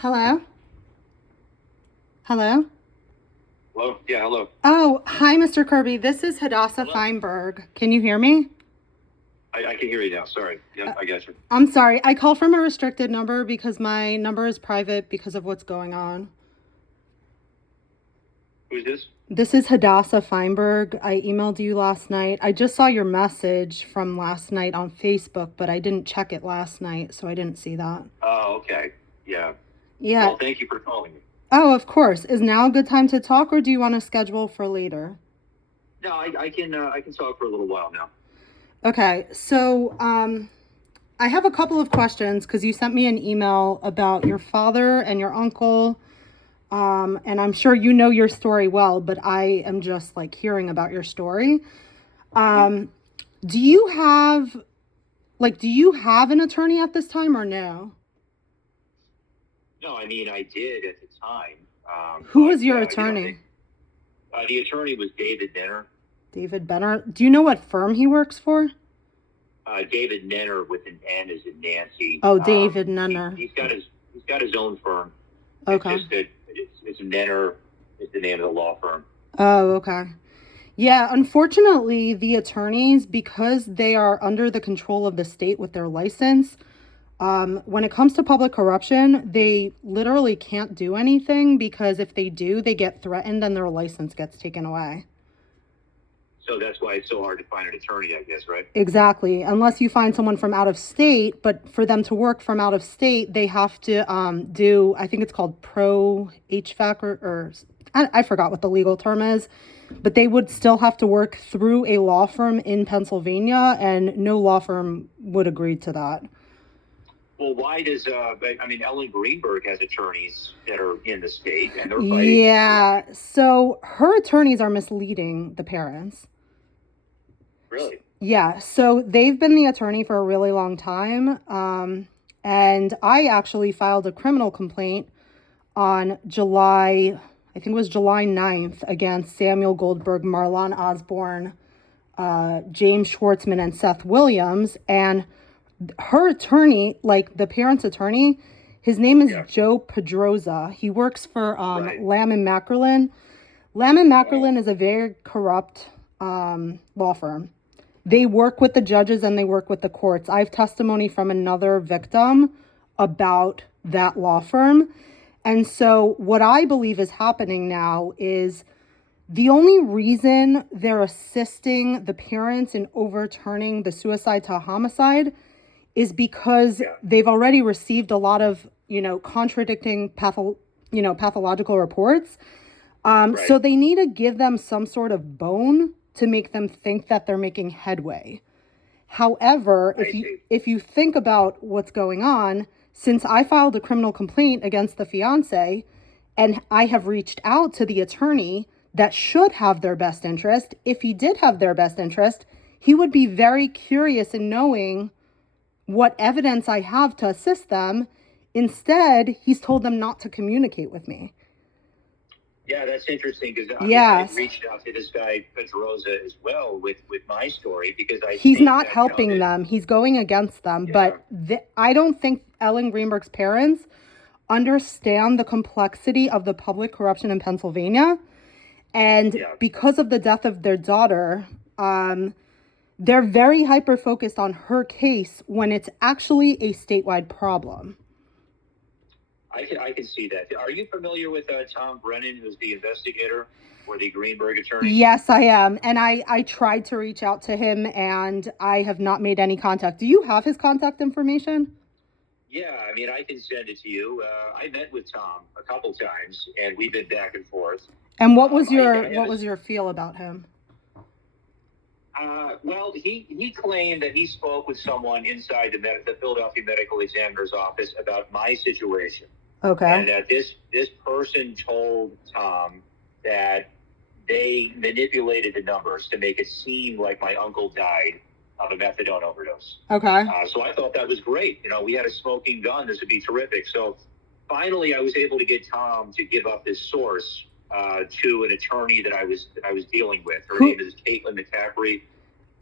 Hello? Hello? Hello? Yeah, hello. Oh, hi, Mr. Kirby. This is Hadassa Hello? Feinberg. Can you hear me? I can hear you now. Sorry. Yeah, I got you. I'm sorry. I call from a restricted number because my number is private because of what's going on. Who's this? This is Hadassa Feinberg. I emailed you last night. I just saw your message from last night on Facebook, but I didn't check it last night, so I didn't see that. Oh, okay. Yeah. Yeah. Well, thank you for calling me. Oh, of course. Is now a good time to talk, or do you want to schedule for later? No, I can talk for a little while now. Okay, so I have a couple of questions because you sent me an email about your father and your uncle. And I'm sure you know your story well, but I am just like hearing about your story. Do you have an attorney at this time or no? No, I mean, I did at the time. Who was your attorney? The attorney was David Nenner. David Benner. Do you know what firm he works for? David Nenner with an N as in Nancy. Oh, David Nenner. He's got his own firm. Okay. It's just that it's Nenner is the name of the law firm. Oh, okay. Yeah, unfortunately, the attorneys, because they are under the control of the state with their license, when it comes to public corruption, they literally can't do anything because if they do, they get threatened and their license gets taken away. So that's why it's so hard to find an attorney, I guess, right? Exactly. Unless you find someone from out of state, but for them to work from out of state, they have to do, I think it's called pro HVAC or I forgot what the legal term is, but they would still have to work through a law firm in Pennsylvania, and no law firm would agree to that. Well, why does, Ellen Greenberg has attorneys that are in the state and they're fighting. Yeah, so her attorneys are misleading the parents. Really? Yeah, so they've been the attorney for a really long time. And I actually filed a criminal complaint on July 9th against Samuel Goldberg, Marlon Osbourne, James Schwartzman, and Seth Williams. And her attorney, like the parents' attorney, his name is Joe Pedroza. He works for Lamb and Mackerlin. Lamb and Mackerlin is a very corrupt law firm. They work with the judges and they work with the courts. I have testimony from another victim about that law firm. And so what I believe is happening now is the only reason they're assisting the parents in overturning the suicide to homicide is because they've already received a lot of, contradicting pathological reports. So they need to give them some sort of bone to make them think that they're making headway. However, if you think about what's going on, since I filed a criminal complaint against the fiance and I have reached out to the attorney that should have their best interest, if he did have their best interest, he would be very curious in knowing what evidence I have to assist them. Instead, he's told them not to communicate with me. Yeah, that's interesting because I reached out to this guy Pedroza as well with my story because he's not helping them. He's going against them. Yeah. But I don't think Ellen Greenberg's parents understand the complexity of the public corruption in Pennsylvania. And because of the death of their daughter, they're very hyper-focused on her case when it's actually a statewide problem. I can see that. Are you familiar with Tom Brennan, who's the investigator for the Greenberg attorney? Yes, I am. And I tried to reach out to him, and I have not made any contact. Do you have his contact information? Yeah, I can send it to you. I met with Tom a couple times, and we've been back and forth. And what was your feel about him? Well, he claimed that he spoke with someone inside the Philadelphia Medical Examiner's office about my situation. Okay. And that this person told Tom that they manipulated the numbers to make it seem like my uncle died of a methadone overdose. Okay. So I thought that was great. We had a smoking gun. This would be terrific. So finally, I was able to get Tom to give up his source to an attorney that I was dealing with. Her name is Caitlin McCaffrey.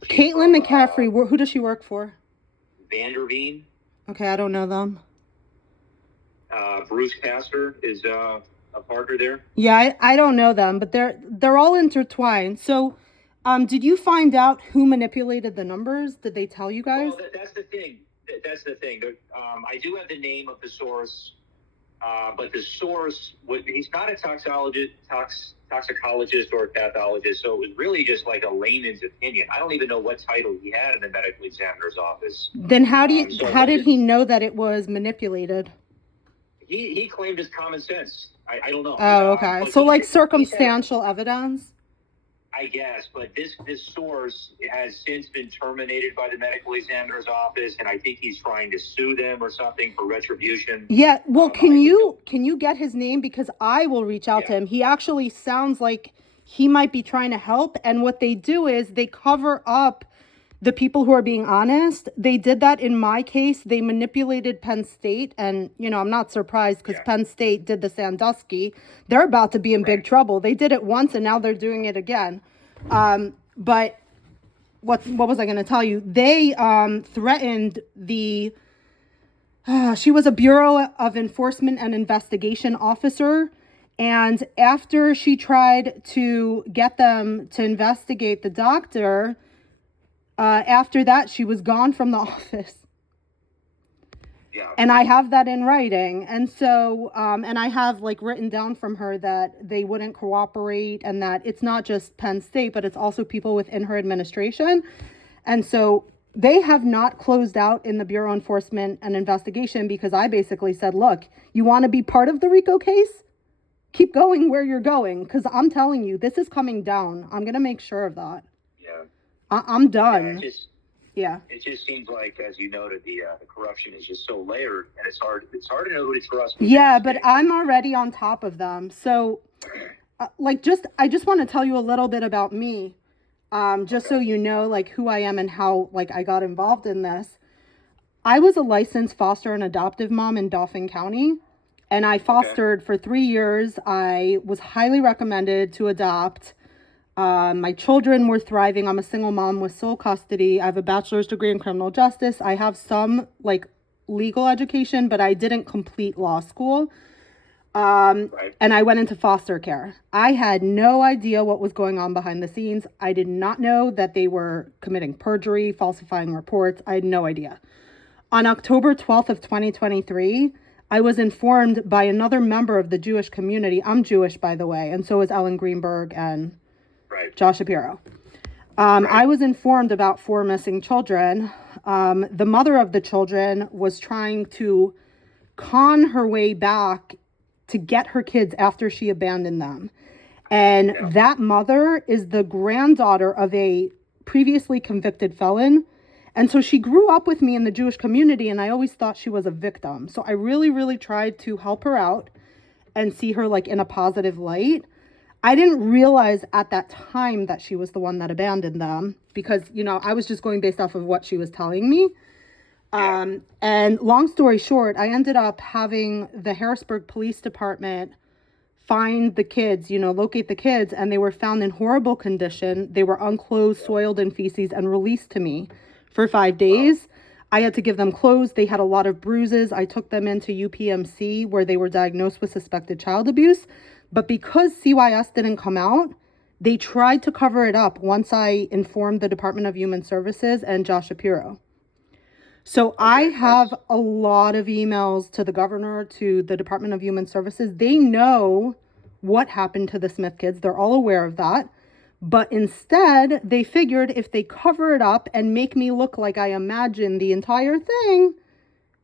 Caitlin McCaffrey. Who does she work for? Vanderveen. Okay, I don't know them. Bruce Castor is a partner there. Yeah, I don't know them, but they're all intertwined. So, did you find out who manipulated the numbers? Did they tell you guys? Well, that's the thing. That's the thing. I do have the name of the source, but the source, he's not a toxicologist or a pathologist, so it was really just like a layman's opinion. I don't even know what title he had in the medical examiner's office. Then how did he know that it was manipulated? He claimed his common sense. I don't know. Oh, okay. So like circumstantial evidence? I guess, but this source has since been terminated by the medical examiner's office, and I think he's trying to sue them or something for retribution. Yeah, well, can you get his name? Because I will reach out to him. He actually sounds like he might be trying to help, and what they do is they cover up the people who are being honest. They did that in my case. They manipulated Penn State, and, I'm not surprised because Penn State did the Sandusky. They're about to be in big trouble. They did it once, and now they're doing it again. But what was I going to tell you? They threatened she was a Bureau of Enforcement and Investigation officer, and after she tried to get them to investigate the doctor, after that, she was gone from the office. Yeah. And I have that in writing. And so, and I have written down from her that they wouldn't cooperate and that it's not just Penn State, but it's also people within her administration. And so they have not closed out in the Bureau of Enforcement and Investigation because I basically said, look, you want to be part of the RICO case? Keep going where you're going. Because I'm telling you, this is coming down. I'm going to make sure of that. Yeah. I'm done. It just seems like, as you noted, the corruption is just so layered, and it's hard to know who to trust. Yeah, but I'm already on top of them. So, I just want to tell you a little bit about me, so you know, who I am and how, I got involved in this. I was a licensed foster and adoptive mom in Dauphin County, and I fostered for 3 years. I was highly recommended to adopt. My children were thriving. I'm a single mom with sole custody. I have a bachelor's degree in criminal justice. I have some legal education, but I didn't complete law school. And I went into foster care. I had no idea what was going on behind the scenes. I did not know that they were committing perjury, falsifying reports. I had no idea. On October 12th of 2023, I was informed by another member of the Jewish community. I'm Jewish, by the way, and so is Ellen Greenberg and Josh Shapiro. I was informed about 4 missing children. The mother of the children was trying to con her way back to get her kids after she abandoned them. And that mother is the granddaughter of a previously convicted felon. And so she grew up with me in the Jewish community, and I always thought she was a victim. So I really, really tried to help her out and see her in a positive light. I didn't realize at that time that she was the one that abandoned them because, I was just going based off of what she was telling me. And long story short, I ended up having the Harrisburg Police Department find the kids, locate the kids, and they were found in horrible condition. They were unclothed, soiled in feces, and released to me for 5 days. I had to give them clothes. They had a lot of bruises. I took them into UPMC where they were diagnosed with suspected child abuse. But because CYS didn't come out, they tried to cover it up once I informed the Department of Human Services and Josh Shapiro. So I have a lot of emails to the governor, to the Department of Human Services. They know what happened to the Smith kids. They're all aware of that. But instead, they figured if they cover it up and make me look like I imagined the entire thing,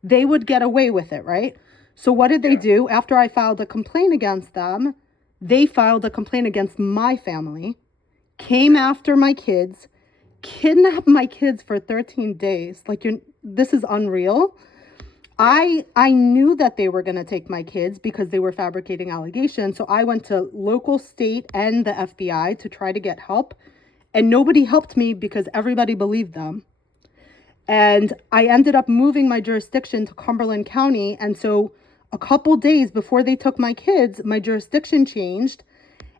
they would get away with it, right? So what did they do? After I filed a complaint against them, they filed a complaint against my family, came after my kids, kidnapped my kids for 13 days. This is unreal. I knew that they were going to take my kids because they were fabricating allegations. So I went to local, state, and the FBI to try to get help. And nobody helped me because everybody believed them. And I ended up moving my jurisdiction to Cumberland County. And so a couple days before they took my kids, my jurisdiction changed.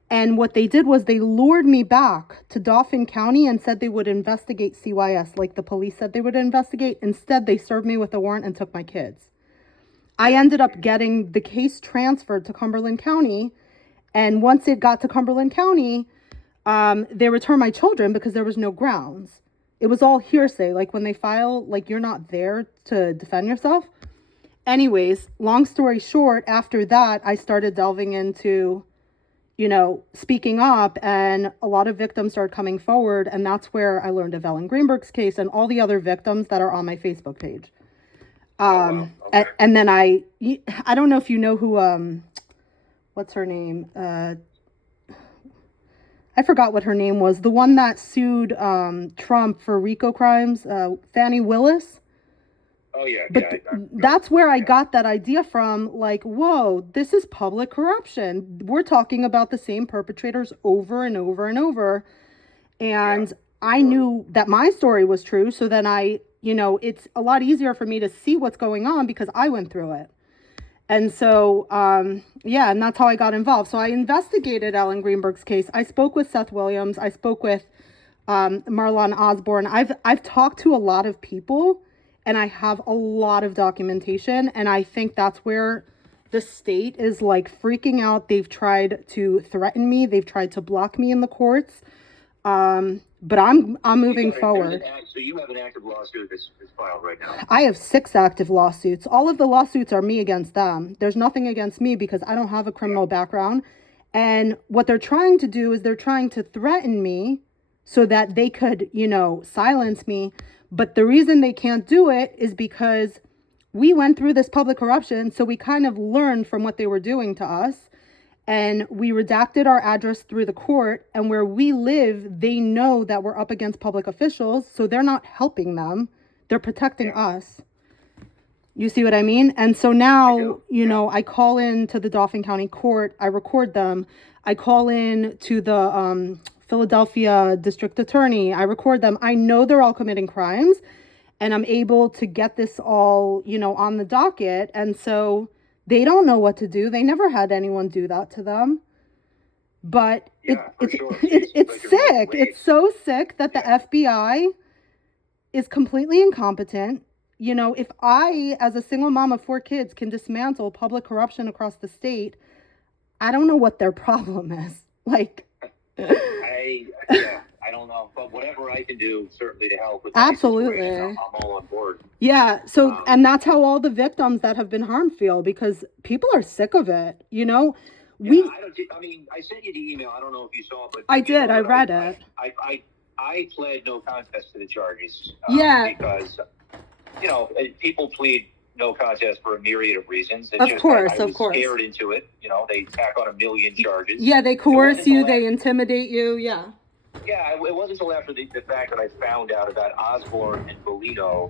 And what they did was they lured me back to Dauphin County and said they would investigate CYS like the police said they would investigate. Instead, they served me with a warrant and took my kids. I ended up getting the case transferred to Cumberland County. And once it got to Cumberland County, they returned my children because there was no grounds. It was all hearsay. Like when they file, like you're not there to defend yourself. Anyways, long story short, after that, I started delving into, speaking up, and a lot of victims started coming forward. And that's where I learned of Ellen Greenberg's case and all the other victims that are on my Facebook page. Wow. Okay. And then I don't know if you know who, what's her name? I forgot what her name was. The one that sued Trump for RICO crimes, Fannie Willis. Oh, yeah. But yeah, that's where I got that idea from. Like, whoa, this is public corruption. We're talking about the same perpetrators over and over and over. And I knew that my story was true. So then it's a lot easier for me to see what's going on because I went through it. And so, and that's how I got involved. So I investigated Ellen Greenberg's case. I spoke with Seth Williams. I spoke with Marlon Osbourne. I've talked to a lot of people, and I have a lot of documentation. And I think that's where the state is like freaking out. They've tried to threaten me. They've tried to block me in the courts. But I'm moving forward. So you have an active lawsuit that's filed right now? I have 6 active lawsuits. All of the lawsuits are me against them. There's nothing against me because I don't have a criminal background. And what they're trying to do is they're trying to threaten me so that they could, silence me. But the reason they can't do it is because we went through this public corruption. So we kind of learned from what they were doing to us. And we redacted our address through the court, and where we live, they know that we're up against public officials, so they're not helping them. They're protecting us. You see what I mean? And so now, I call in to the Dauphin County Court, I record them. I call in to the Philadelphia District Attorney, I record them. I know they're all committing crimes, and I'm able to get this all, on the docket. And so they don't know what to do. They never had anyone do that to them. But it's sick. It's so sick that the FBI is completely incompetent. If I, as a single mom of 4 kids, can dismantle public corruption across the state, I don't know what their problem is. Like, I don't know, but whatever I can do, certainly to help with that absolutely, I'm all on board. Yeah. So, and that's how all the victims that have been harmed feel, because people are sick of it. I sent you the email. I don't know if you saw it, but I did. I read it. I pled no contest to the charges. Because people plead no contest for a myriad of reasons. Of course. I was scared into it. They tack on a million charges. Yeah, they coerce you. They intimidate you. Yeah. Yeah, it wasn't until after the fact that I found out about Osbourne and Bolino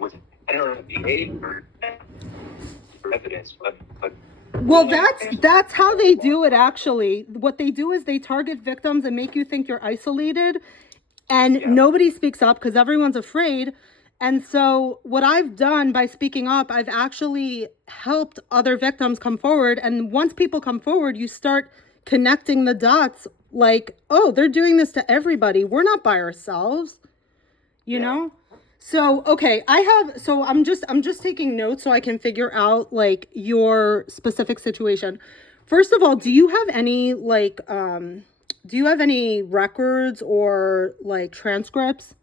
with behavior evidence. But well, that's how they do it, actually. What they do is they target victims and make you think you're isolated, and nobody speaks up because everyone's afraid. And so what I've done by speaking up, I've actually helped other victims come forward. And once people come forward, you start connecting the dots. Like, oh, they're doing this to everybody. We're not by ourselves, you know? So, okay, I'm just taking notes so I can figure out like your specific situation. First of all, do you have any records or like transcripts?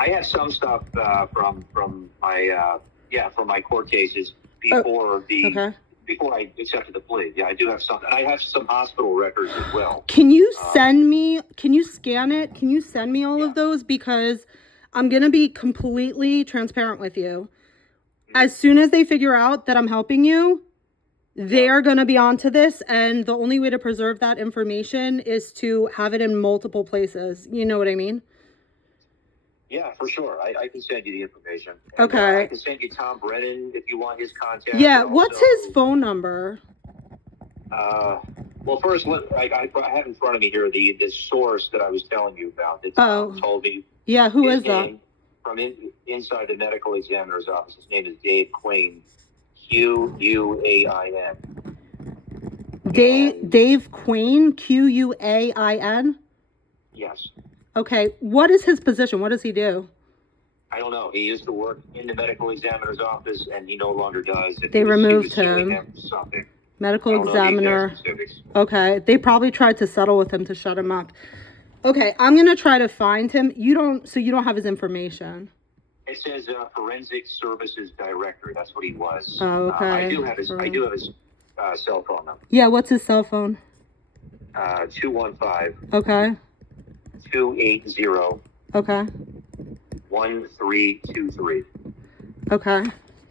I have some stuff from my court cases before before I accepted the plea. Yeah, I do have some, and I have some hospital records as well. Can you send me? Can you scan it? Can you send me all of those? Because I'm gonna be completely transparent with you. As soon as they figure out that I'm helping you, they are gonna be onto this, and the only way to preserve that information is to have it in multiple places. You know what I mean? Yeah, for sure. I can send you the information. And, I can send you Tom Brennan if you want his contact. Yeah, what's his phone number? Well, first, I have in front of me here the source that I was telling you about that Tom told me. Yeah, who is that? From inside the medical examiner's office. His name is Dave Quain. Quain. Dave Quain? Quain? Yes. Okay, what is his position? What does he do? I don't know. He used to work in the medical examiner's office, and he no longer does. And They removed he was suing him. them for something. Medical I don't know the examiner. exact specifics. Okay. They probably tried to settle with him to shut him up. Okay, I'm gonna try to find him. You don't have his information. It says Forensic Services Director. That's what he was. Oh, okay. I do have his cell phone number. Yeah, what's his cell phone? 215. Okay. 280. Okay. 1323. Okay.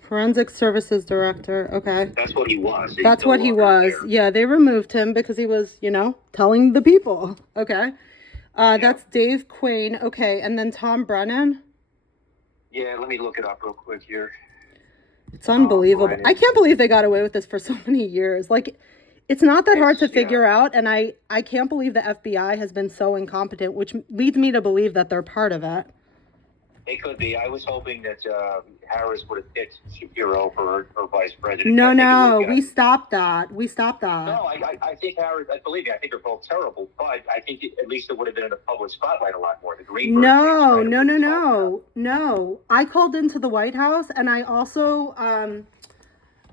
Forensic Services Director. Okay. That's what he was. That's what he was. There. Yeah, they removed him because he was, telling the people. Okay. That's Dave Quain. Okay, and then Tom Brennan. Yeah, let me look it up real quick here. It's unbelievable. I can't believe they got away with this for so many years. Like, it's not that hard to figure out, and I can't believe the FBI has been so incompetent, which leads me to believe that they're part of it. It could be. I was hoping that Harris would have picked Shapiro for vice president. No, we stopped that. No, I think Harris, believe me, I think they're both terrible, but I think at least it would have been in the public spotlight a lot more. The Greenberg No. I called into the White House, and I also,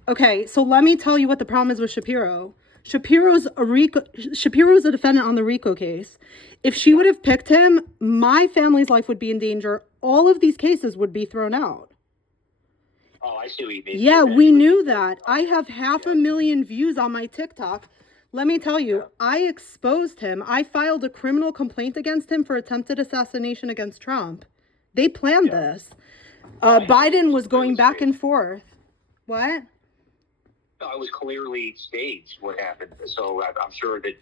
okay, so let me tell you what the problem is with Shapiro. Shapiro's a defendant on the RICO case. If she would have picked him, my family's life would be in danger. All of these cases would be thrown out. Oh, I see what you mean. Yeah, we knew that. I have 500,000 views on my TikTok. Let me tell you, I exposed him. I filed a criminal complaint against him for attempted assassination against Trump. They planned this. Biden was going back and forth. What? No, it was clearly staged what happened. So I'm sure that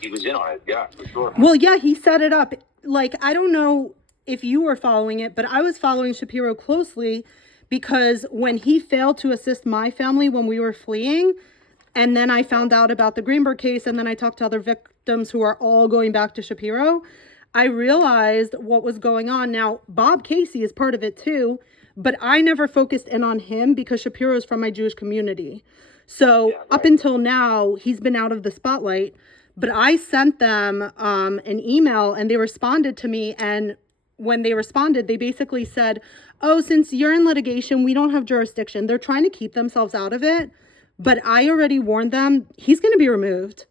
he was in on it. Yeah, for sure. Well, yeah, he set it up. Like, I don't know if you were following it, but I was following Shapiro closely because when he failed to assist my family when we were fleeing, and then I found out about the Greenberg case, and then I talked to other victims who are all going back to Shapiro, I realized what was going on. Now, Bob Casey is part of it too, but I never focused in on him because Shapiro is from my Jewish community. So up until now, he's been out of the spotlight, but I sent them an email and they responded to me. And when they responded, they basically said, oh, since you're in litigation, we don't have jurisdiction. They're trying to keep themselves out of it. But I already warned them, he's going to be removed.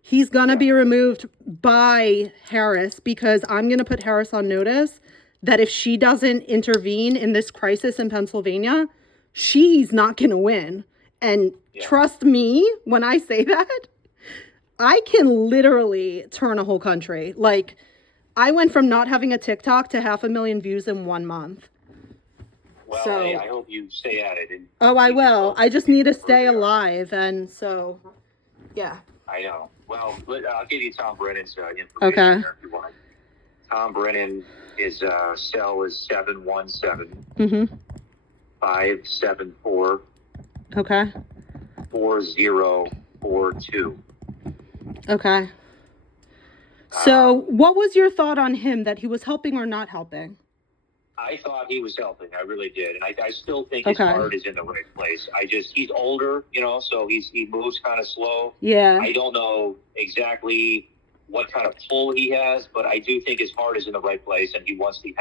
He's going to be removed by Harris because I'm going to put Harris on notice that if she doesn't intervene in this crisis in Pennsylvania, she's not going to win. And trust me, when I say that, I can literally turn a whole country. Like, I went from not having a TikTok to 500,000 views in 1 month. Well, so, I hope you stay at it. I will. I just need to stay alive. And so, yeah. I know. Well, I'll give you Tom Brennan's information here if you want. Tom Brennan, his cell is 717 574 4042. Okay. So what was your thought on him, that he was helping or not helping? I thought he was helping. I really did. And I still think his heart is in the right place. He's older, so he moves kind of slow. Yeah. I don't know exactly what kind of pull he has, but I do think his heart is in the right place and he wants to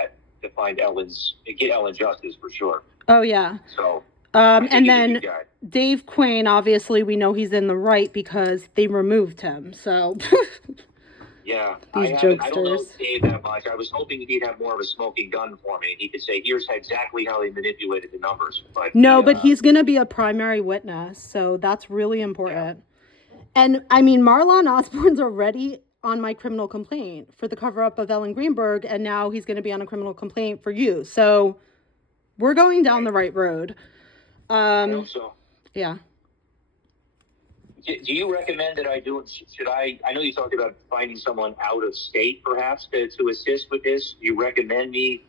find get Ellen justice for sure. Oh, yeah. So. And then Dave Quain, obviously, we know he's in the right because they removed him. So. Yeah. These jokesters. I don't know Dave that much. I was hoping he'd have more of a smoking gun for me. He could say, here's exactly how they manipulated the numbers. But but he's going to be a primary witness. So that's really important. Yeah. And I mean, Marlon Osbourne's already on my criminal complaint for the cover up of Ellen Greenberg. And now he's going to be on a criminal complaint for you. So we're going down the right road. I hope so. Yeah. Do you recommend that I do it? I know you talked about finding someone out of state, perhaps, to assist with this. Do you recommend me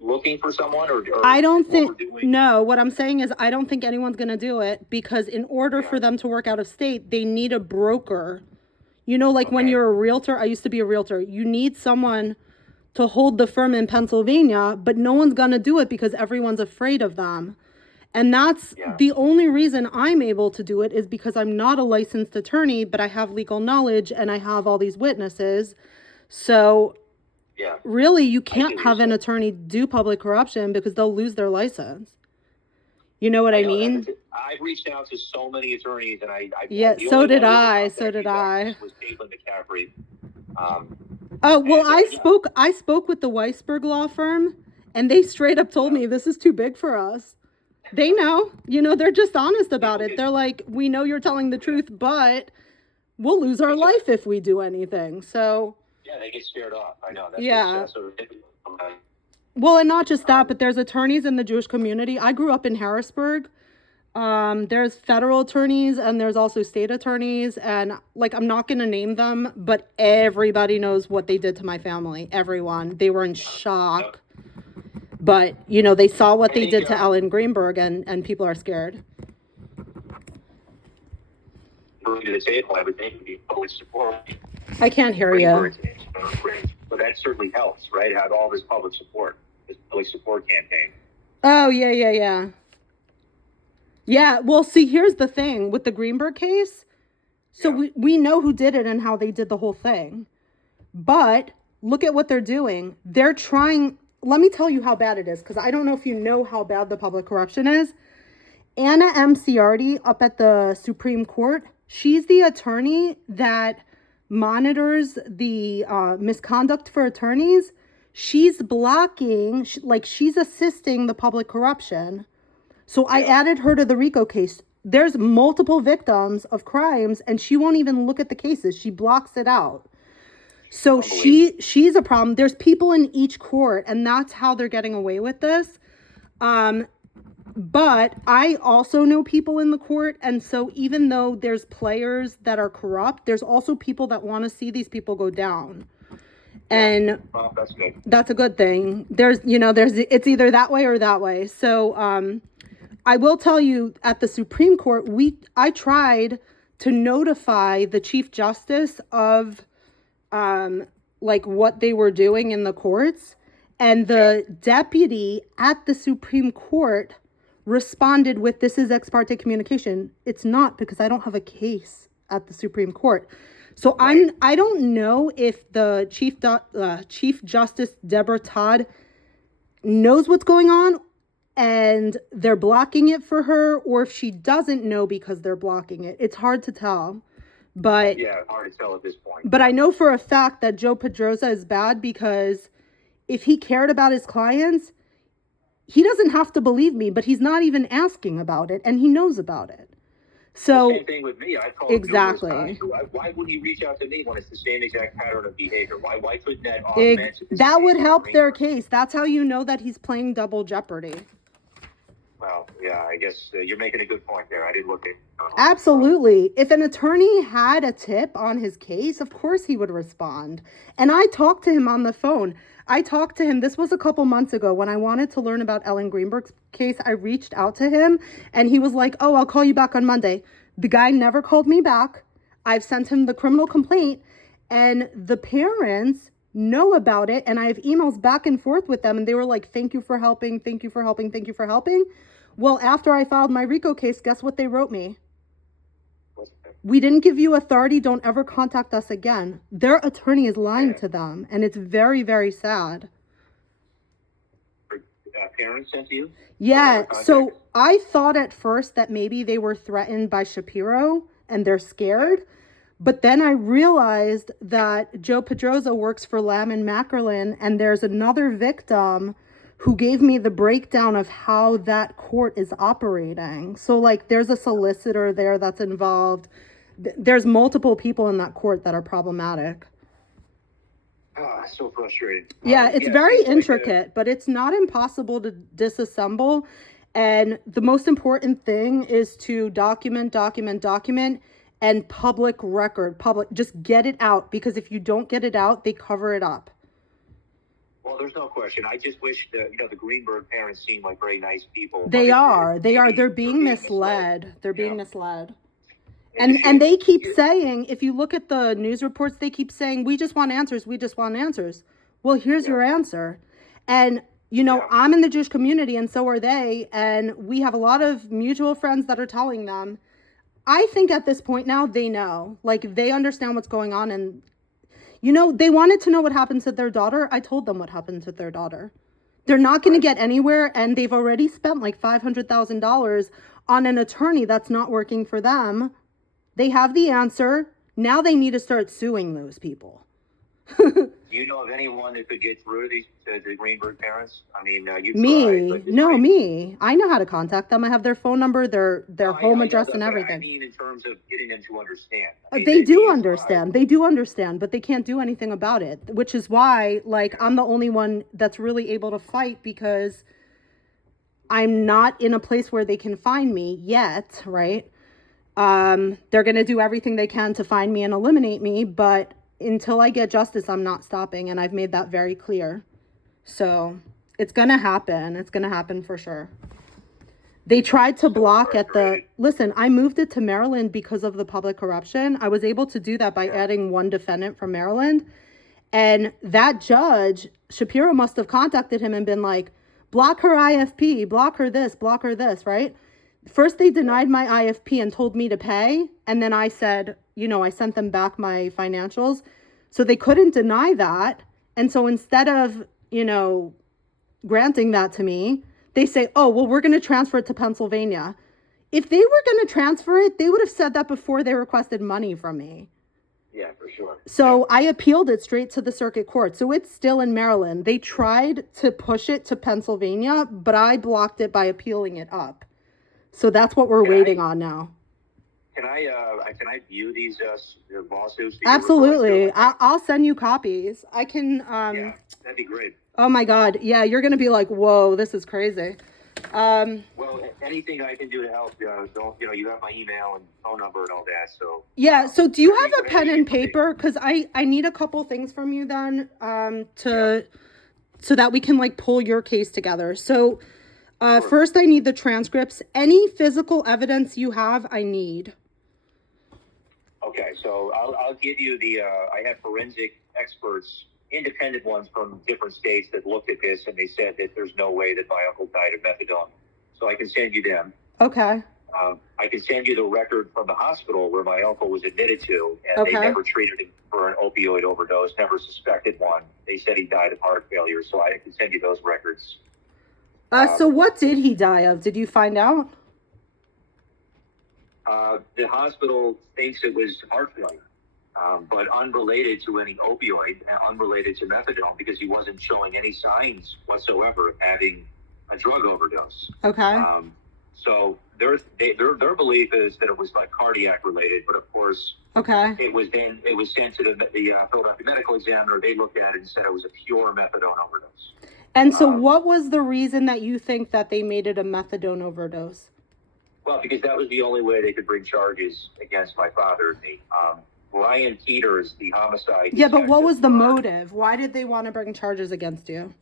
looking for someone? Or I don't think, no, what I'm saying is I don't think anyone's going to do it because in order for them to work out of state, they need a broker. When you're a realtor, I used to be a realtor. You need someone to hold the firm in Pennsylvania, but no one's going to do it because everyone's afraid of them. And that's the only reason I'm able to do it is because I'm not a licensed attorney, but I have legal knowledge and I have all these witnesses. So Yeah. really, you can't have an attorney do public corruption because they'll lose their license. You know what I mean? I've reached out to so many attorneys, and yeah, so did I. So did I. Was Caitlin McCaffrey. Oh well, I spoke with the Weisberg law firm, and they straight up told me this is too big for us. They know, they're just honest about it. They're like, we know you're telling the truth, but we'll lose our life if we do anything. So yeah, they get scared off. I know. That's well, and not just that, but there's attorneys in the Jewish community. I grew up in Harrisburg. There's federal attorneys and there's also state attorneys, and like, I'm not going to name them, but everybody knows what they did to my family. Everyone. They were in shock. But, they saw what they did to Ellen Greenberg, and people are scared. To the table, I would think would be public support. I can't hear you. But that certainly helps, right? Have all this public support, this public support campaign. Oh, yeah. Yeah, well, see, here's the thing with the Greenberg case. So we know who did it and how they did the whole thing. But look at what they're doing. They're trying, let me tell you how bad it is, because I don't know if you know how bad the public corruption is. Anna M. Ciardi up at the Supreme Court, she's the attorney that monitors the misconduct for attorneys. She's blocking, she's assisting the public corruption. So I added her to the RICO case. There's multiple victims of crimes, and she won't even look at the cases. She blocks it out. So she's a problem. There's people in each court, and that's how they're getting away with this. But I also know people in the court, and so even though there's players that are corrupt, there's also people that want to see these people go down. And that's good. That's a good thing. It's either that way or that way. So I will tell you, at the Supreme Court, I tried to notify the Chief Justice of what they were doing in the courts, and the deputy at the Supreme Court responded with, "This is ex parte communication." It's not, because I don't have a case at the Supreme Court. So I don't know if the Chief Justice Deborah Todd knows what's going on and they're blocking it for her, or if she doesn't know because they're blocking it. It's hard to tell. But hard to tell at this point. But I know for a fact that Joe Pedroza is bad, because if he cared about his clients, he doesn't have to believe me, but he's not even asking about it, and he knows about it. So same thing with me. I called exactly. Why wouldn't you reach out to me when it's the same exact pattern of behavior? Why couldn't that augment? That would help their case. That's how you know that he's playing double jeopardy. Well, yeah, I guess you're making a good point there. I didn't look at. Absolutely. If an attorney had a tip on his case, of course he would respond. And I talked to him on the phone. This was a couple months ago when I wanted to learn about Ellen Greenberg's case. I reached out to him and he was like, "Oh, I'll call you back on Monday." The guy never called me back. I've sent him the criminal complaint, and the parents know about it. And I have emails back and forth with them. And they were like, "Thank you for helping. Thank you for helping. Thank you for helping." Well, after I filed my RICO case, guess what they wrote me? "We didn't give you authority. Don't ever contact us again." Their attorney is lying to them, and it's very, very sad. Parents sent you? Yeah, so I thought at first that maybe they were threatened by Shapiro, and they're scared. But then I realized that Joe Pedroza works for Lamb and Mackerlin, and there's another victim who gave me the breakdown of how that court is operating. So, there's a solicitor there that's involved. There's multiple people in that court that are problematic. So frustrating. Yeah, it's very intricate, but it's not impossible to disassemble. And the most important thing is to document, and public record. Just get it out, because if you don't get it out, they cover it up. Well, there's no question. I just wish that, the Greenberg parents seem like very nice people. They are. They're being misled. They're being misled. And they keep saying, if you look at the news reports, they keep saying, "We just want answers. We just want answers." Well, here's your answer. And, I'm in the Jewish community, and so are they. And we have a lot of mutual friends that are telling them. I think at this point now, they know. They understand what's going on. And, You know, they wanted to know what happened to their daughter. I told them what happened to their daughter. They're not going to get anywhere, and they've already spent like $500,000 on an attorney that's not working for them. They have the answer. Now they need to start suing those people. Do you know of anyone that could get through to the Greenberg parents? I mean, you Me? tried, No, me. I know how to contact them. I have their phone number, their home address, and I everything. mean, in terms of getting them to understand. I mean, They do understand. They do understand, but they can't do anything about it, which is why, like, I'm the only one that's really able to fight because I'm not in a place where they can find me yet, right? They're going to do everything they can to find me and eliminate me, but until I get justice, I'm not stopping, and I've made that very clear. So it's going to happen. It's going to happen for sure. They tried to block at the... Listen, I moved it to Maryland because of the public corruption. I was able to do that by adding one defendant from Maryland. And that judge, Shapiro, must have contacted him and been like, block her IFP, block her this, right? First, they denied my IFP and told me to pay. And then I said, you know, I sent them back my financials. So they couldn't deny that. And so instead of, you know, granting that to me, they say, oh, well, we're going to transfer it to Pennsylvania. If they were going to transfer it, they would have said that before they requested money from me. Yeah, for sure. So I appealed it straight to the circuit court. So it's still in Maryland. They tried to push it to Pennsylvania, but I blocked it by appealing it up. So that's what we're waiting on now. Can I view these lawsuits? Absolutely. I'll send you copies. I can. Yeah, that'd be great. Oh my God. Yeah, you're going to be like, whoa, this is crazy. Well, anything I can do to help, don't, you know, you have my email and phone number and all that. So yeah. So do you have a pen and paper? Because I need a couple things from you then so that we can like pull your case together. So sure. First, I need the transcripts. Any physical evidence you have, I need. Okay, so I'll give you I have forensic experts, independent ones from different states that looked at this, and they said that there's no way that my uncle died of methadone. So I can send you them. Okay. I can send you the record from the hospital where my uncle was admitted to, and they never treated him for an opioid overdose, never suspected one. They said he died of heart failure, so I can send you those records. So what did he die of? Did you find out? The hospital thinks it was heart failure, but unrelated to any opioid, unrelated to methadone, because he wasn't showing any signs whatsoever of having a drug overdose. Okay. So their belief is that it was like cardiac related, but of course, it was sent to the Philadelphia Medical Examiner. They looked at it and said it was a pure methadone overdose. And so what was the reason that you think that they made it a methadone overdose? Well, because that was the only way they could bring charges against my father and me. Brian Peters, the homicide. Yeah, but what was the motive? Why did they want to bring charges against you?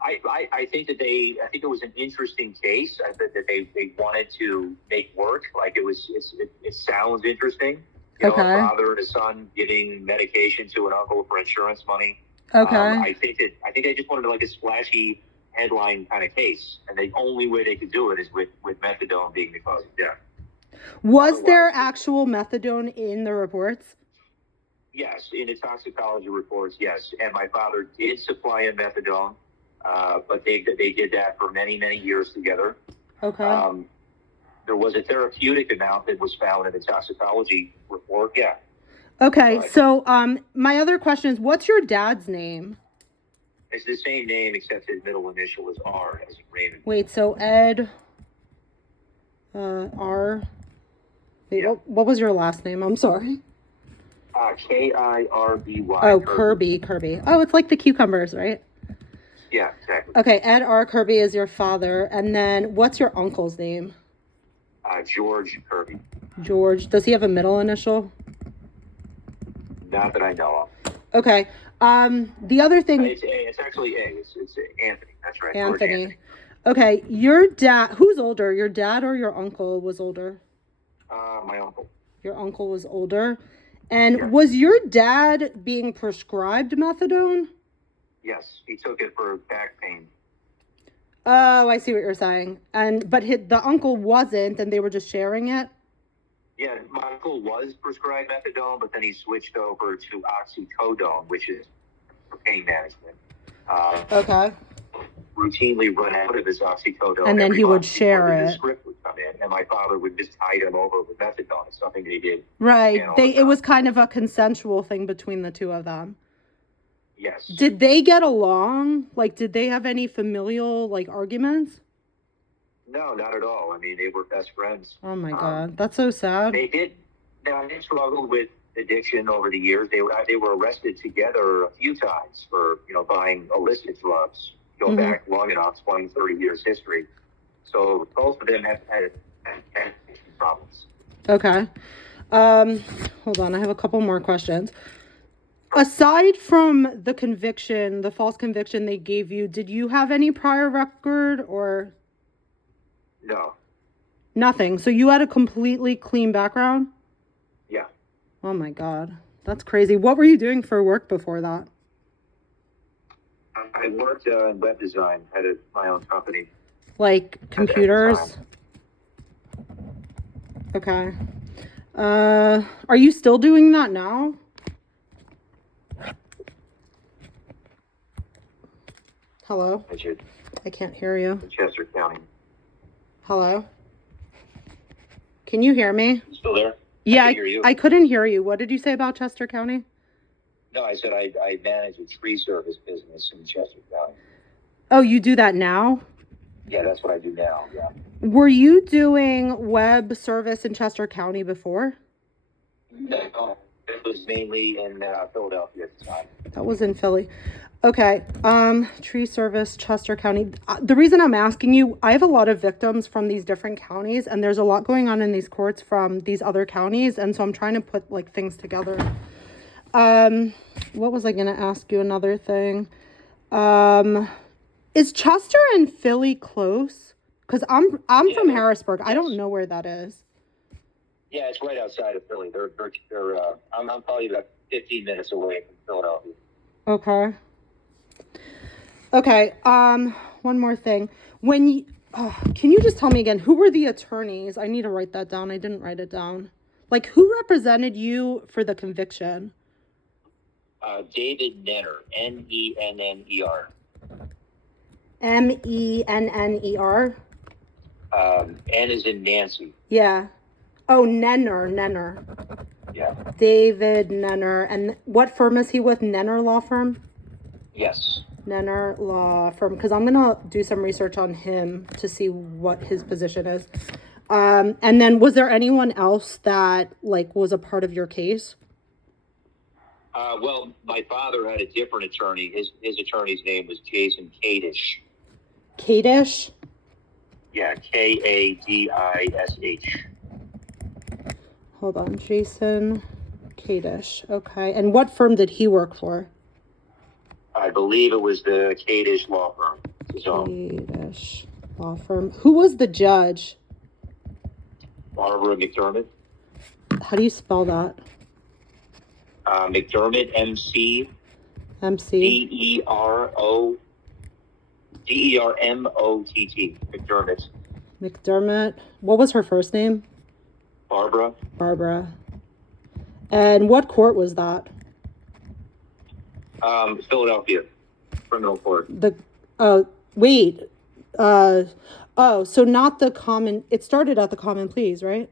I think that it was an interesting case. I think that they wanted to make work. Like it sounds interesting. You know, a father and a son giving medication to an uncle for insurance money. Okay. I think they just wanted like a splashy headline kind of case, and the only way they could do it is with methadone being the cause of death. Was there actual methadone in the reports? Yes, in the toxicology reports, yes. And my father did supply him methadone, but they did that for many, many years together. Okay. There was a therapeutic amount that was found in the toxicology report, yeah. Okay, so my other question is, what's your dad's name? It's the same name, except his middle initial is R, as in Raymond. Wait, so Ed, R. Wait, yeah. What was your last name? I'm sorry. Kirby. Oh, Kirby. Oh, it's like the cucumbers, right? Yeah, exactly. Okay, Ed R. Kirby is your father, and then what's your uncle's name? George Kirby. George. Does he have a middle initial? Not that I know of. Okay. The other thing. It's actually A. It's Anthony. That's right. Anthony. Okay. Your dad. Who's older? Your dad or your uncle was older? My uncle. Your uncle was older. And was your dad being prescribed methadone? Yes, he took it for back pain. Oh, I see what you're saying. But the uncle wasn't, and they were just sharing it? Yeah, my uncle was prescribed methadone, but then he switched over to oxycodone, which is for pain management. Okay. Routinely run out of his oxycodone, And then every he would month share before the it. script would come in, and my father would just tide him over with methadone. It's something that he did. Right. It was kind of a consensual thing between the two of them. Yes. Did they get along? Like, did they have any familial, like, arguments? No, not at all. I mean, they were best friends. Oh my God, that's so sad. They did. Now, they struggled with addiction over the years. They were arrested together a few times for, buying illicit drugs. Go back long enough, 20, 30 years history. So both of them have had addiction problems. Okay. Hold on, I have a couple more questions. Aside from the conviction, the false conviction they gave you, did you have any prior record or? No. Nothing. So you had a completely clean background? Yeah. Oh my God. That's crazy. What were you doing for work before that? I worked in web design, had my own company. Like computers? Okay. Are you still doing that now? Hello? I can't hear you. In Chester County. Hello? Can you hear me? You still there? Yeah, I can hear you. I couldn't hear you. What did you say about Chester County? No, I said I manage a tree service business in Chester County. Oh, you do that now? Yeah, that's what I do now, yeah. Were you doing web service in Chester County before? No, it was mainly in Philadelphia at the time. That was in Philly. Okay, tree service, Chester County. The reason I'm asking you, I have a lot of victims from these different counties, and there's a lot going on in these courts from these other counties, and so I'm trying to put, like, things together. What was I going to ask you? Another thing. Is Chester and Philly close? Because I'm from Harrisburg. Yes. I don't know where that is. Yeah, it's right outside of Philly. I'm probably about 15 minutes away from Philadelphia. Okay. Okay, one more thing. Can you just tell me again, who were the attorneys? I need to write that down. I didn't write it down. Like, who represented you for the conviction? David Nenner, Nenner. Menner? N is in Nancy. Yeah. Oh, Nenner. Yeah. David Nenner. And what firm is he with? Nenner Law Firm? Yes. Nenner Law Firm. Because I'm going to do some research on him to see what his position is. And then was there anyone else that, like, was a part of your case? Well, my father had a different attorney. His attorney's name was Jason Kadish. Kadish? Yeah, Kadish. Hold on, Jason Kadish. Okay, and what firm did he work for? I believe it was the Kadish Law Firm. Kadish Law Firm. Who was the judge? Barbara McDermott. How do you spell that? McDermott, MC. DERMOTT. McDermott. What was her first name? Barbara. And what court was that? Philadelphia. Criminal court. So not the common, it started at the common pleas, right?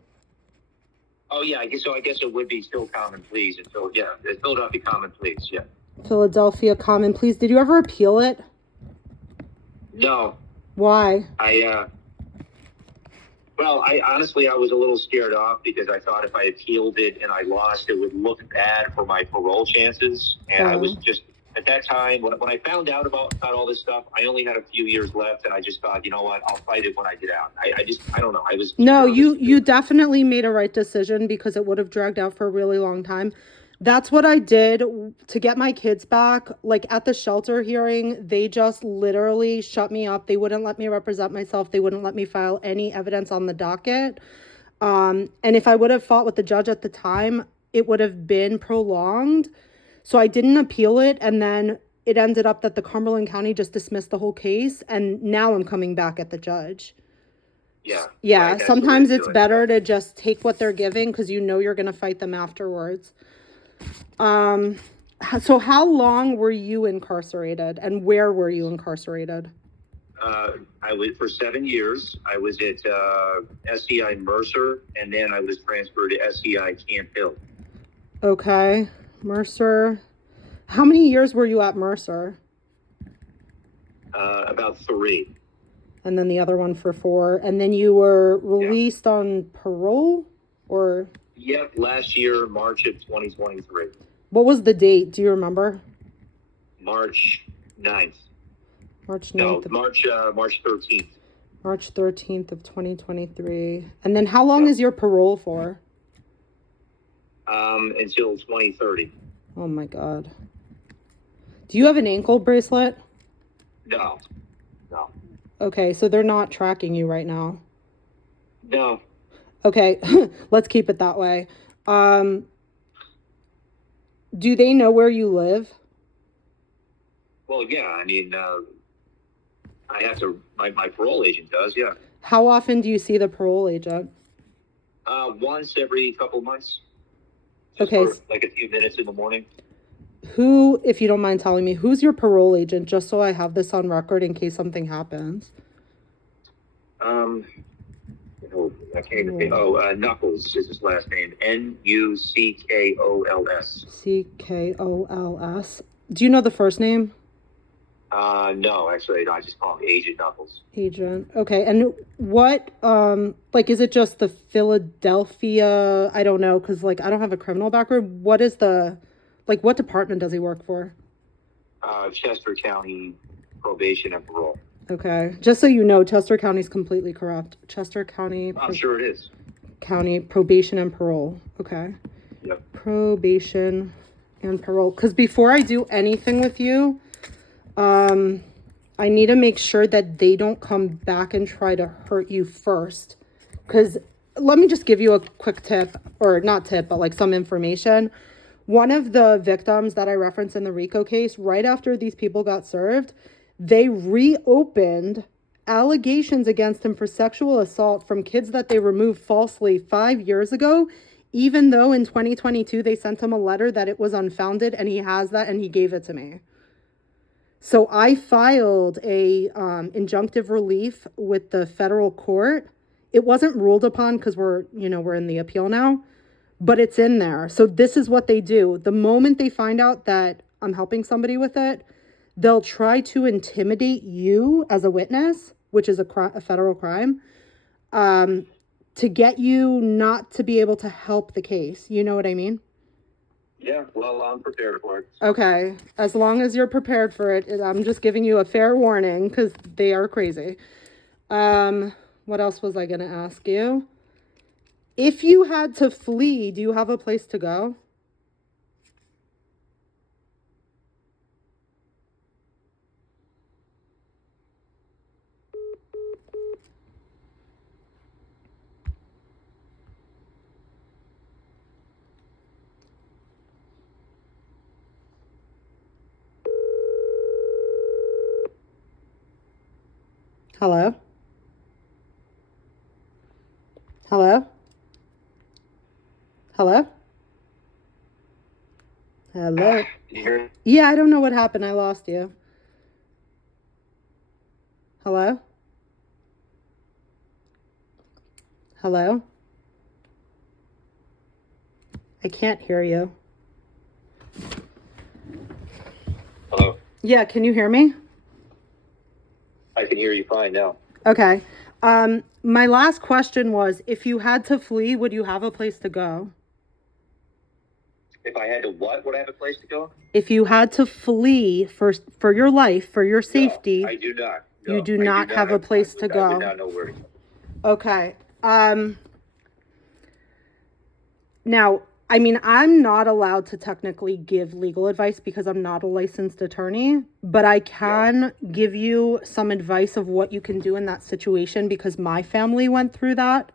Oh, yeah, I guess it would be still common pleas until, yeah, the Philadelphia common pleas, yeah. Philadelphia common pleas. Did you ever appeal it? No. Why? I honestly, I was a little scared off because I thought if I appealed it and I lost, it would look bad for my parole chances. And I was just, at that time, when I found out about all this stuff, I only had a few years left, and I just thought, you know what, I'll fight it when I get out. I don't know. I was no, you definitely made a right decision because it would have dragged out for a really long time. That's what I did to get my kids back. Like, at the shelter hearing, they just literally shut me up. They wouldn't let me represent myself. They wouldn't let me file any evidence on the docket. And if I would have fought with the judge at the time, it would have been prolonged. So I didn't appeal it, and then it ended up that the Cumberland County just dismissed the whole case, and now I'm coming back at the judge. Yeah. Yeah, Right, that's the way sometimes to do it's it. better to just take what they're giving because you know you're going to fight them afterwards. So how long were you incarcerated and where were you incarcerated? I was for 7 years. I was at SEI Mercer, and then I was transferred to SEI Camp Hill. Okay, Mercer. How many years were you at Mercer? About 3. And then the other one for 4. And then you were released on parole or? Yep, last year, March of 2023. What was the date? Do you remember? March 9th. March 9th. No, March 13th. March 13th of 2023. And then how long is your parole for? Until 2030. Oh my God. Do you have an ankle bracelet? No. Okay, so they're not tracking you right now. No. Okay, let's keep it that way. Do they know where you live? Well, yeah, I mean, I have to, my parole agent does, yeah. How often do you see the parole agent? Once every couple months. Okay. For like a few minutes in the morning. Who, if you don't mind telling me, who's your parole agent, just so I have this on record in case something happens? I can't even think. Knuckles is his last name. Nuckolls. Ckolls. Do you know the first name? No, actually, no, I just call him Agent Knuckles. Agent. Okay, and what, like, is it just the Philadelphia? I don't know, because, like, I don't have a criminal background. What is the, like, what department does he work for? Chester County Probation and Parole. Okay, just so you know, Chester County's completely corrupt. Chester County. I'm sure it is. County Probation and Parole. Okay. Yep. Probation and Parole. Because before I do anything with you, I need to make sure that they don't come back and try to hurt you first. Because let me just give you a quick tip, or not tip, but like some information. One of the victims that I referenced in the RICO case, right after these people got served, they reopened allegations against him for sexual assault from kids that they removed falsely 5 years ago, even though in 2022 they sent him a letter that it was unfounded, and he has that and he gave it to me. So I filed a injunctive relief with the federal court. It wasn't ruled upon because we're in the appeal now, but it's in there. So this is what they do. The moment they find out that I'm helping somebody with it, they'll try to intimidate you as a witness, which is a federal crime, to get you not to be able to help the case. You know what I mean? Yeah, well, I'm prepared for it. Okay, as long as you're prepared for it. I'm just giving you a fair warning because they are crazy. What else was I going to ask you? If you had to flee, do you have a place to go? Hello? Hello? Hello? Hello? Can you hear me? Yeah, I don't know what happened. I lost you. Hello? Hello? I can't hear you. Hello? Yeah, can you hear me? I can hear you fine now. Okay. My last question was, if you had to flee, would you have a place to go? If I had to what? Would I have a place to go? If you had to flee for your life, for your safety, No, I do not. No, you do not have a place to go. I would not know where to go. Okay. Now, I mean, I'm not allowed to technically give legal advice because I'm not a licensed attorney, but I can give you some advice of what you can do in that situation because my family went through that.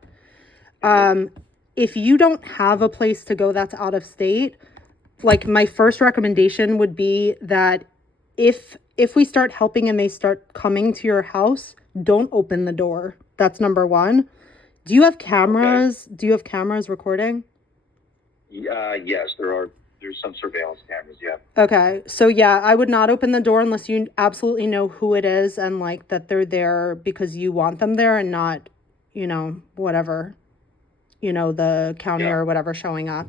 If you don't have a place to go that's out of state, like my first recommendation would be that if we start helping and they start coming to your house, don't open the door. That's number one. Do you have cameras? Okay. Do you have cameras recording? Yes, there's some surveillance cameras, yeah. Okay. So yeah, I would not open the door unless you absolutely know who it is and like that they're there because you want them there and not, whatever, the county or whatever showing up.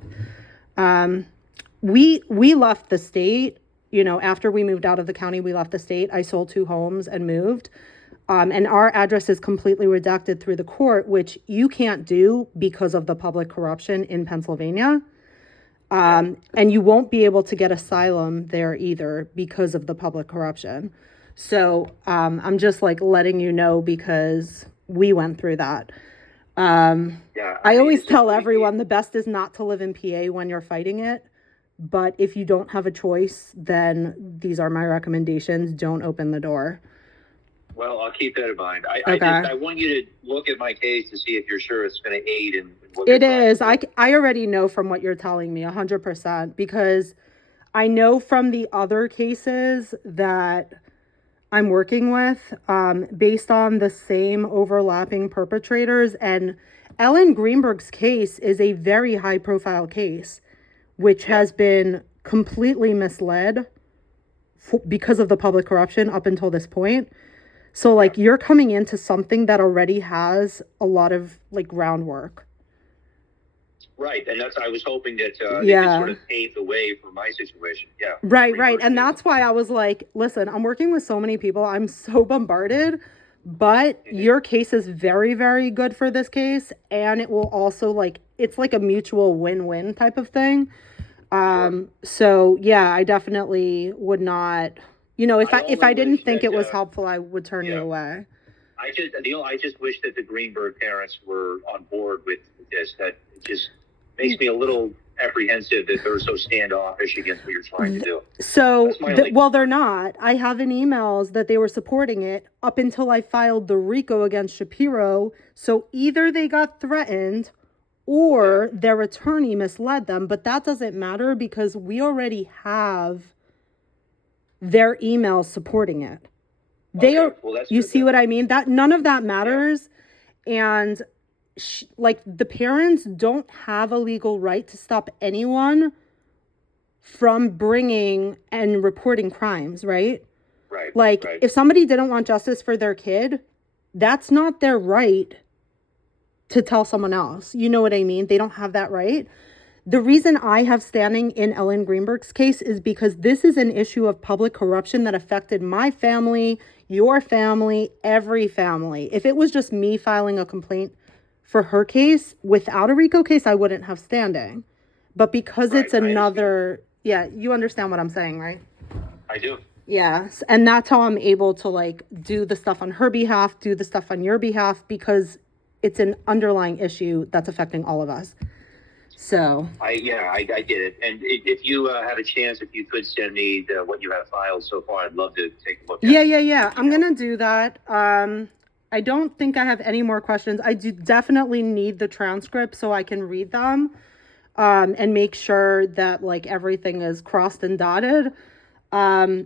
We left the state, after we moved out of the county, we left the state. I sold 2 homes and moved. And our address is completely redacted through the court, which you can't do because of the public corruption in Pennsylvania. And you won't be able to get asylum there either because of the public corruption. So I'm just like letting you know because we went through that. I always tell everyone the best is not to live in PA when you're fighting it. But if you don't have a choice, then these are my recommendations. Don't open the door. Well, I'll keep that in mind. I want you to look at my case to see if you're sure it's going to aid in what it is. I already know from what you're telling me 100% because I know from the other cases that I'm working with based on the same overlapping perpetrators. And Ellen Greenberg's case is a very high profile case, which has been completely misled because of the public corruption up until this point. So, like, you're coming into something that already has a lot of, like, groundwork. Right, and I was hoping that they could sort of pave the way for my situation. Yeah. Right. And that's why I was like, listen, I'm working with so many people. I'm so bombarded, but your case is very, very good for this case. And it will also, like, it's like a mutual win-win type of thing. So, yeah, I definitely would not... if I didn't think it was helpful, I would turn you away. I just wish that the Greenberg parents were on board with this. That just makes me a little apprehensive that they're so standoffish against what you're trying to do. So, they're not. I have in emails that they were supporting it up until I filed the RICO against Shapiro. So either they got threatened or their attorney misled them. But that doesn't matter because we already have their emails supporting it. They are, you see what I mean? That none of that matters. Yeah. And the parents don't have a legal right to stop anyone from bringing and reporting crimes, right? Right. If somebody didn't want justice for their kid, that's not their right to tell someone else. You know what I mean? They don't have that right. The reason I have standing in Ellen Greenberg's case is because this is an issue of public corruption that affected my family, your family, every family. If it was just me filing a complaint for her case, without a RICO case, I wouldn't have standing. But because it's another, you understand what I'm saying, right? I do. Yes. And that's how I'm able to do the stuff on her behalf, do the stuff on your behalf, because it's an underlying issue that's affecting all of us. So I get it. And if you have a chance, if you could send me what you have filed so far, I'd love to take a look at it. Yeah. I'm going to do that. I don't think I have any more questions. I do definitely need the transcript so I can read them and make sure that everything is crossed and dotted. I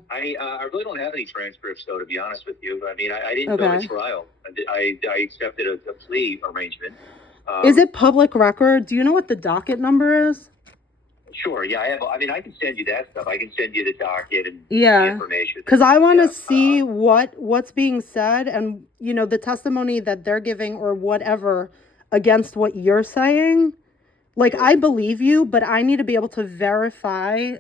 really don't have any transcripts, though, to be honest with you. I mean, I didn't go to trial. I accepted a plea arrangement. Is it public record? Do you know what the docket number is? Sure. Yeah, I can send you that stuff. I can send you the docket and the information. Because I want to see what's being said and, the testimony that they're giving or whatever against what you're saying. I believe you, but I need to be able to verify.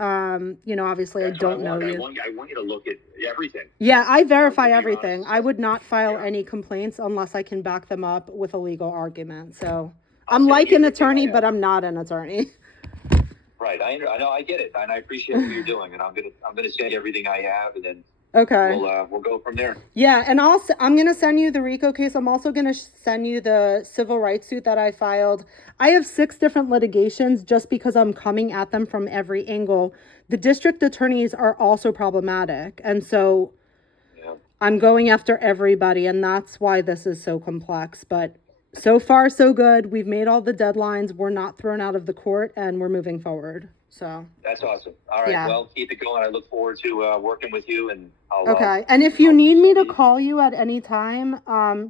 Obviously I don't know you. I want you to look at everything. Yeah, I verify everything. I would not file any complaints unless I can back them up with a legal argument. So I'm like an attorney, but I'm not an attorney. Right. I know. I get it, and I appreciate what you're doing. And I'm gonna send everything I have, and then we'll go from there. Yeah, and I'm gonna send you the RICO case. I'm also gonna send you the civil rights suit that I filed. I have 6 different litigations just because I'm coming at them from every angle. The district attorneys are also problematic, and so I'm going after everybody, and that's why this is so complex. But so far so good. We've made all the deadlines. We're not thrown out of the court, and we're moving forward. So that's awesome. All right, yeah. Well, keep it going. I look forward to working with you, and I'll. Okay, and if you need me to call you at any time,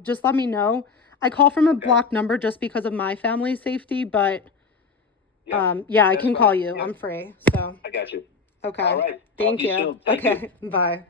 just let me know. I call from a blocked number just because of my family's safety, but yeah, I can call you. Yeah. I'm free. So I got you. okay. All right. Thank Talk to you. soon. Thank okay. you. Bye.